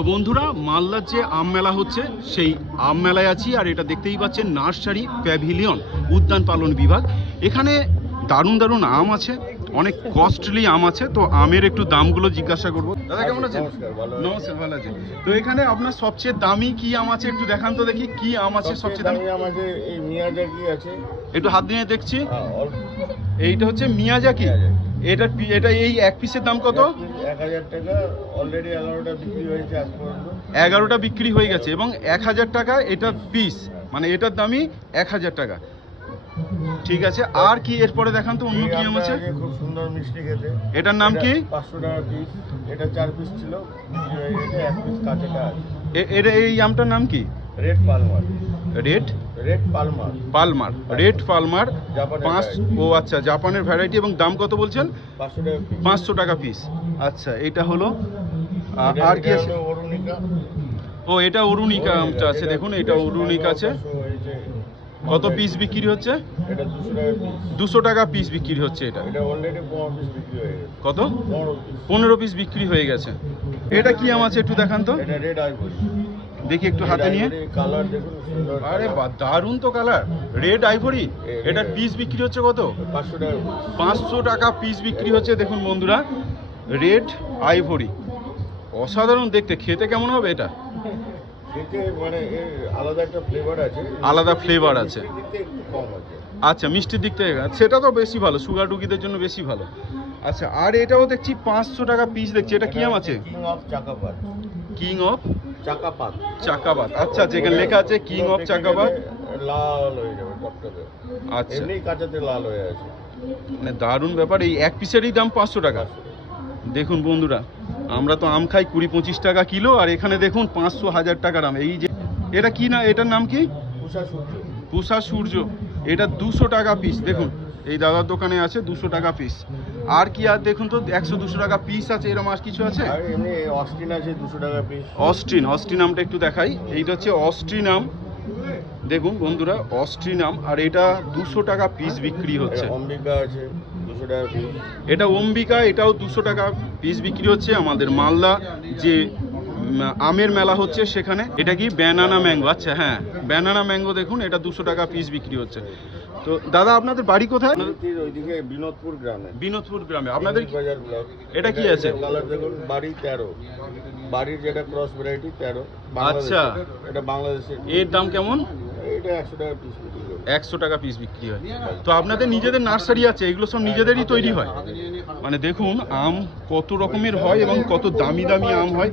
তো বন্ধুরা, মালদার যে আম মেলা হচ্ছে সেই আম মেলায় আছি। আর এটা দেখতেই পাচ্ছেন নার্সারি প্যাভিলিয়ন উদ্যান পালন বিভাগ। এখানে দারুণ দারুণ আম আছে, অনেক কস্টলি আম আছে। তো আমের একটু দামগুলো জিজ্ঞাসা করবো। দাদা কেমন আছেন? নমস্কার, ভালো আছেন। তো এখানে আপনার সবচেয়ে দামি কি আম আছে একটু দেখান তো দেখি, কি আম আছে সবচেয়ে দামি? আমাদের এই মিয়াজাকি আছে, একটু হাত দিয়ে দেখছি। এইটা হচ্ছে মিয়াজাকি। এটা এই এক পিসের দাম কত? 1000 টাকা। অলরেডি 11টা বিক্রি হয়েছে আজ পর্যন্ত। 11টা বিক্রি হয়ে গেছে এবং 1000 টাকা এটা পিস, মানে এটার দামই 1000 টাকা। ঠিক আছে, আর কি এরপরে দেখান তো অন্য কি আম আছে? খুব সুন্দর মিষ্টি খেতে। এটার নাম কি? 500 টাকা পিস। এটা 4 পিস ছিল, এটা 1 পিস কাঁচাটা আছে। এই আমটার নাম কি? Red Palmer. Red Palmer. Palmer, red Palmer. জাপানের 5, ও আচ্ছা, জাপানের ভ্যারাইটি। এবং দাম কত বলছেন? 500 টাকা পিস। 500 টাকা পিস। আচ্ছা, এটা হলো। আর কি আছে? অরুণিকা। ও, এটা অরুণিকা আমটা আছে, দেখুন এটা অরুণিকা আছে। কত পিস বিক্রি হচ্ছে? এটা 200 টাকা পিস। 200 টাকা পিস বিক্রি হচ্ছে এটা। এটা অলরেডি 15 পিস বিক্রি হয়ে গেছে। কত? 15 15 পিস। পিস বিক্রি হয়ে গেছে। এটা কি আম আছে একটু দেখান তো এটা রেড আইভরি। দেখি একটু হাতে নিয়ে। কালার দেখুন সুন্দর। আরে বাহ, দারুণ তো কালার। Red ivory. এটার পিস বিক্রি হচ্ছে কত? 500 টাকা। 500 টাকা পিস বিক্রি হচ্ছে। দেখুন বন্ধুরা, রেড আইভরি অসাধারণ দেখতে। খেতে কেমন হবে এটা? খেতে মানে এর আলাদা একটা ফ্লেভার আছে। আলাদা ফ্লেভার আছে। মিষ্টির দিকটা একটু কম আছে। আচ্ছা, মিষ্টির দিক থেকে সেটা তো বেশি ভালো, সুগার রুগীদের জন্য বেশি ভালো। আচ্ছা, আর এটাও দেখছি 500 টাকা পিস দেখছি। এটা কি আম আছে? কিং অফ চাকাপাত। কিং অফ চাকাপাত। চাকাবাত। আচ্ছা, যেখানে লেখা আছে কিং অফ চাকাবাত। লাল হয়ে যাবে টকটকে। আচ্ছা, এমনি কাঁচাতে লাল হয়ে আছে। মানে দারুণ ব্যাপার। এই এক পিসেরই দাম 500 টাকা। দেখুন বন্ধুরা, আমরা তো আম খাই 20-25 টাকা কিলো, আর এখানে দেখুন 500-1000 টাকার আম। এই যে এটা কি না, এটার নাম কি? পুষা সূর্য। পুষা সূর্য। এটা 200 টাকা পিস। দেখুন এই দাদার দোকানে আছে 200 টাকা পিস। আর কি আর দেখুন তো 100-200 টাকা পিস আছে, এরকম আর কিছু আছে? আর এমনি অস্টিন আছে 200 টাকা পিস। অস্ট্রিন আমটা একটু দেখাই। এইটা হচ্ছে অস্ট্রিন আম। দেখুন বন্ধুরা, অস্ট্রিন আম, আর এটা 200 টাকা পিস বিক্রি হচ্ছে। অম্বিকা আছে 200 টাকা পিস। এটা অম্বিকা, এটাও 200 টাকা পিস বিক্রি হচ্ছে। আমাদের মালদা যে আমের মেলা হচ্ছে সেখানে। এটা কি ব্যানানা ম্যাঙ্গো? আচ্ছা হ্যাঁ, ব্যানানা ম্যাঙ্গো। দেখুন এটা 200 টাকা পিস বিক্রি হচ্ছে। তো দাদা, আপনাদের বাড়ি কোথায়? ওইদিকে বিনোদপুর গ্রামে। বিনোদপুর গ্রামে। আপনাদের বাজার ব্লক। এটা কি আছে? কালার দেখুন, বাড়ি 13। বাড়ির যেটা ক্রস ভ্যারাইটি 13। আচ্ছা, এটা বাংলাদেশের। এর দাম কেমন? এটা 100 টাকা পিস বিক্রি করে। 100 টাকা পিস বিক্রি হয়। তো আপনাদের নিজেদের নার্সারি আছে? এগুলো সব নিজেদেরই তৈরি হয়? মানে দেখুন আম কত রকমের হয় এবং কত দামি দামি আম হয়।